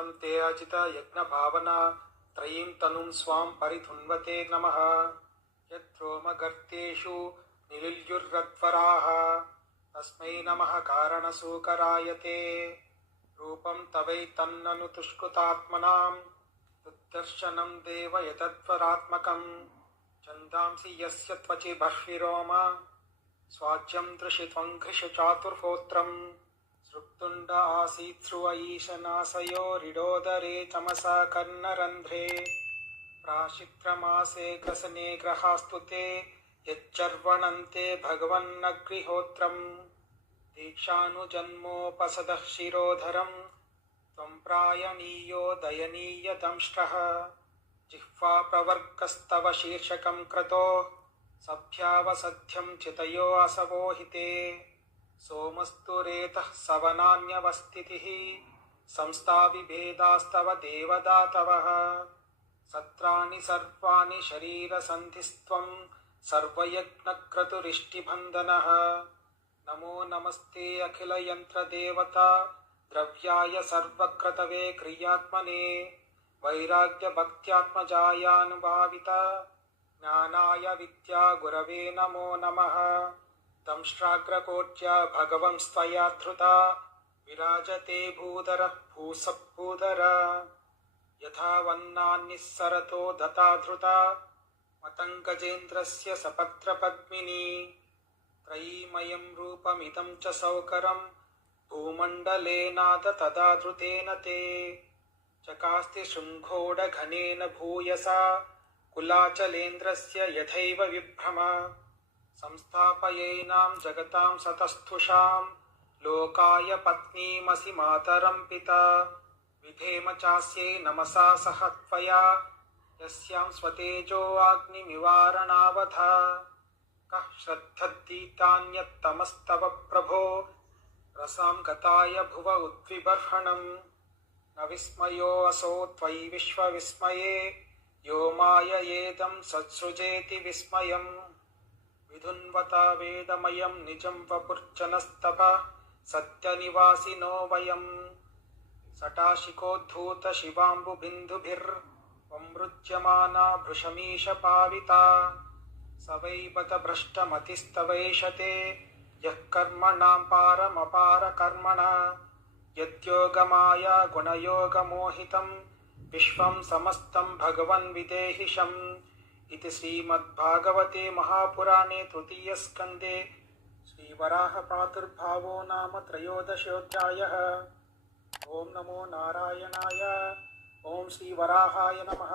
तं अजितयज्ञभावना त्रयीं तनुं स्वां परिधुन्वते नमः। यद्रोमगर्तेषु निलिल्युर्रध्वराः तस्मै नमः कारणसूकराय ते रूपं तवैतन्ननु तुष्कृतात्मनां दुर्दर्शनं देव यतध्वरात्मकं छन्दांसि यस्य त्वचि बह्विरोम स्वाज्यं दृशित्वं घृशचातुर्होत्रम् सृक्तुण्ड आसीत् ध्रुव ईशनाशयोरिडोदरे तमसा कर्णरन्ध्रे प्राशित्रमासे ग्रसने ग्रहास्तु ते यच्चर्वणन्ते भगवन्नग्निहोत्रम् दीक्षानुजन्मोपसदः शिरोधरम् त्वं प्रायणीयो दयनीयदंष्टः जिह्वा प्रवर्गस्तव शीर्षकं क्रतो सभ्यावसध्यं चितयो असवोहिते सोमस्तु रेतः सवनान्यवस्थितिः। संस्थाविभेदास्तव देवदातवः। सत्राणि सर्वाणि शरीरसन्धिस्त्वं सर्वयज्ञक्रतुरिष्टिबन्धनः। नमो नमस्ते अखिलयन्त्रदेवता द्रव्याय सर्वक्रतवे क्रियात्मने वैराग्यभक्त्यात्मजायानुभावित। ज्ञानाय विद्यागुरवे नमो नमः दंष्ट्राग्रकोट्या भगवंस्त्वया धृता। विराजते भूधरः भूसभूधर यथा वन्नान्निःसरतो दता धृता मतङ्गजेन्द्रस्य सपत्रपद्मिनी। त्रयीमयं रूपमिदं च सौकरं। भूमण्डलेनाद तदा धृतेन ते। चकास्ति शृङ्खोडघनेन भूयसा। कुलाचलेन्द्रस्य यथैव विभ्रम संस्थापयैनां जगतां सतस्थुषां लोकाय पत्नीमसि मातरं पिता। विधेम चास्यै नमसा सह त्वया यस्यां स्वतेजोऽग्निमिवारणावथा कः श्रद्धद्दीतान्यत्तमस्तव प्रभो रसां गताय भुव उद्विबर्हणम्। न विस्मयोऽसौ त्वयि विश्वविस्मये यो माययेदं सत्सृजेति विस्मयम् विधुन्वता वेदमयं निजं वपुर्जनस्तव सत्यनिवासिनो वयम्। सटाशिकोद्धूतशिवाम्बुबिन्दुभिर्वमृज्यमाना भृशमीशपाविता। स वै बत भ्रष्टमतिस्तवैष ते यः कर्मणां पारमपारकर्मण। यद्योगमाया गुणयोगमोहितं विश्वं समस्तं भगवन् विदेहिशम् इति श्रीमद्भागवते महापुराणे तृतीयस्कन्दे श्रीवराहप्रादुर्भावो नाम त्रयोदशोऽध्यायः। ॐ नमो नारायणाय। ॐ श्रीवराहाय नमः